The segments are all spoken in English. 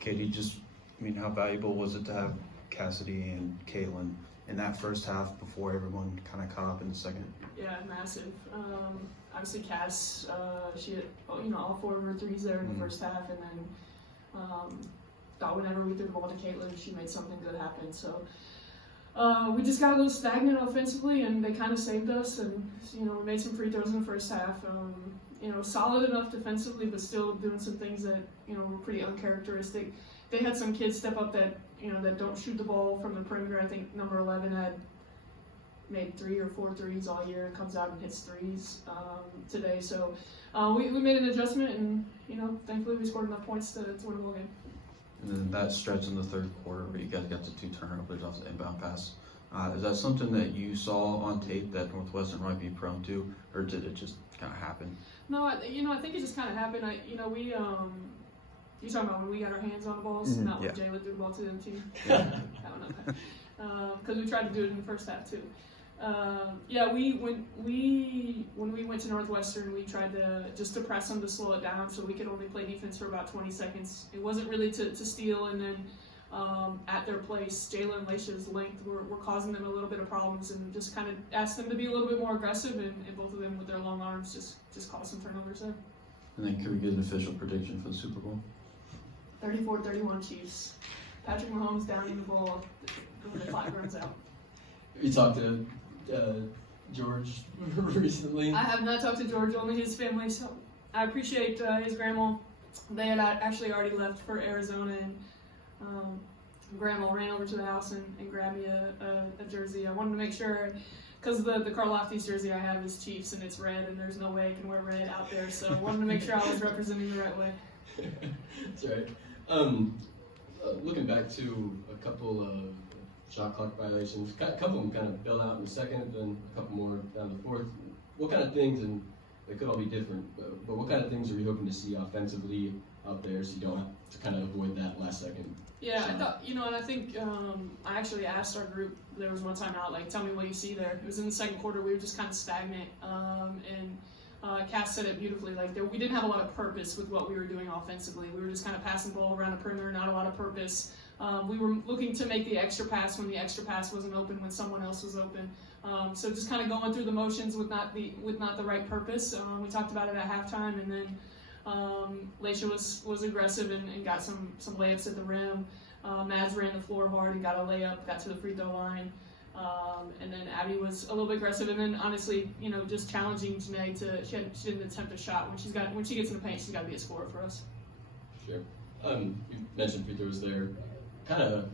Katie, how valuable was it to have Cassidy and Caitlin in that first half before everyone kind of caught up in the second? Yeah, massive. Obviously, Cass, she hit, all 4 of her threes there in the first half, and then thought whenever we threw the ball to Caitlin, she made something good happen. So we just got a little stagnant offensively, and they kind of saved us. And we made some free throws in the first half. Solid enough defensively, but still doing some things that were pretty uncharacteristic. They had some kids step up that that don't shoot the ball from the perimeter. I think number 11 had made 3 or 4 threes all year and comes out and hits threes today. So we made an adjustment, and thankfully we scored enough points to win the ball game. And then that stretch in the third quarter where you guys got the 2 turnovers off the inbound pass. Is that something that you saw on tape that Northwestern might be prone to, or did it just kind of happen? No, I think it just kind of happened. We you talking about when we got our hands on the balls, not when Jayla threw the ball to the team. Because we tried to do it in the first half too. When we went to Northwestern, we tried to press them to slow it down, so we could only play defense for about 20 seconds. It wasn't really to steal, and then at their place, Jayla and Laisha's length were causing them a little bit of problems, and just kind of asked them to be a little bit more aggressive, and both of them with their long arms just caused some turnovers there. And then could we get an official prediction for the Super Bowl? 34-31 Chiefs. Patrick Mahomes downing the ball, going to 5 runs out. You talked to George recently? I have not talked to George, only his family, so I appreciate his grandma. They had actually already left for Arizona, and grandma ran over to the house and grabbed me a jersey. I wanted to make sure, because the Karlaftis jersey I have is Chiefs, and it's red, and there's no way I can wear red out there, so I wanted to make sure I was representing the right way. That's right. Looking back to a couple of shot clock violations, a couple of them kind of bailed out in the second, then a couple more down the fourth. What kind of things, and they could all be different, but what kind of things are you hoping to see offensively out there so you don't have to kind of avoid that last second? Yeah, shot? I thought, and I think I actually asked our group, there was one time out, tell me what you see there. It was in the second quarter, we were just kind of stagnant, and Cass said it beautifully, we didn't have a lot of purpose with what we were doing offensively. We were just kind of passing the ball around the perimeter, not a lot of purpose. We were looking to make the extra pass when the extra pass wasn't open, when someone else was open. So just kind of going through the motions with not the right purpose. We talked about it at halftime, and then Laisha was aggressive and got some layups at the rim. Mads ran the floor hard and got a layup, got to the free throw line. And then Abby was a little bit aggressive, and then honestly, just challenging Janae she didn't attempt a shot. When she gets in the paint, she's got to be a scorer for us. Sure. You mentioned free throws there, kind of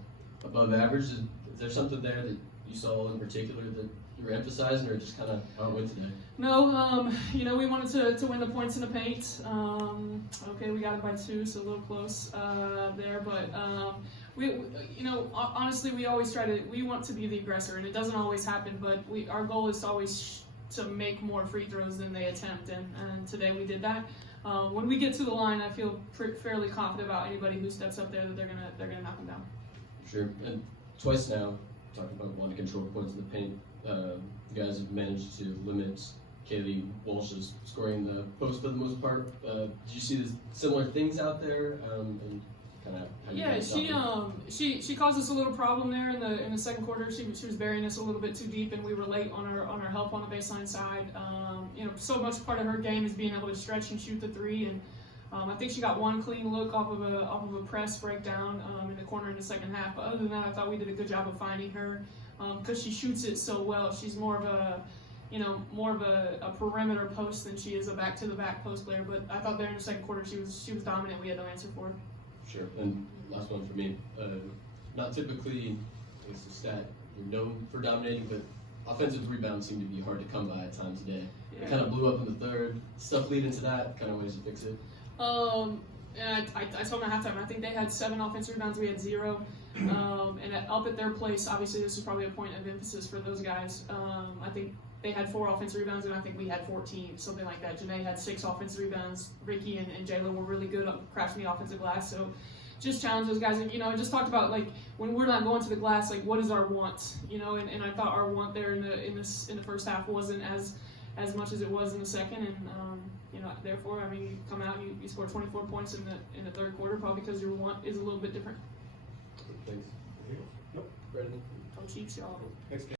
above average. Is there something there that you saw in particular that you were emphasizing, or just kind of how it went today? No, we wanted to win the points in the paint. Okay, we got it by 2, so a little close there, but. Honestly, we want to be the aggressor, and it doesn't always happen, but our goal is always to make more free throws than they attempt, and today we did that. When we get to the line, I feel fairly confident about anybody who steps up there that they're gonna knock them down. Sure, and twice now, talking about wanting to control points in the paint, you guys have managed to limit Kaylee Walsh's scoring the post for the most part. Did you see similar things out there? And yeah, she caused us a little problem there in the second quarter. She was burying us a little bit too deep, and we were late on her help on the baseline side. So much part of her game is being able to stretch and shoot the 3, and I think she got one clean look off of a press breakdown in the corner in the second half. But other than that, I thought we did a good job of finding her because she shoots it so well. She's more of a perimeter post than she is a back to the back post player. But I thought there in the second quarter she was dominant. We had no answer for her. Sure, and last one for me. Not typically, it's a stat you're known for dominating, but offensive rebounds seem to be hard to come by at times today. Yeah. It kind of blew up in the third. Stuff leading to that, kind of ways to fix it. And I told them at halftime, I think they had 7 offensive rebounds, we had 0. And up at their place, obviously this is probably a point of emphasis for those guys. I think they had 4 offensive rebounds, and I think we had 14, something like that. Janae had 6 offensive rebounds. Ricky and Jayla were really good at crashing the offensive glass. So just challenge those guys. And, I just talked about, when we're not going to the glass, what is our want? And I thought our want there in the first half wasn't as much as it was in the second. And, therefore, I mean, you come out, you score 24 points in the third quarter, probably because your want is a little bit different. Thanks. Nope. Brendan? Go Chiefs, y'all. Thanks,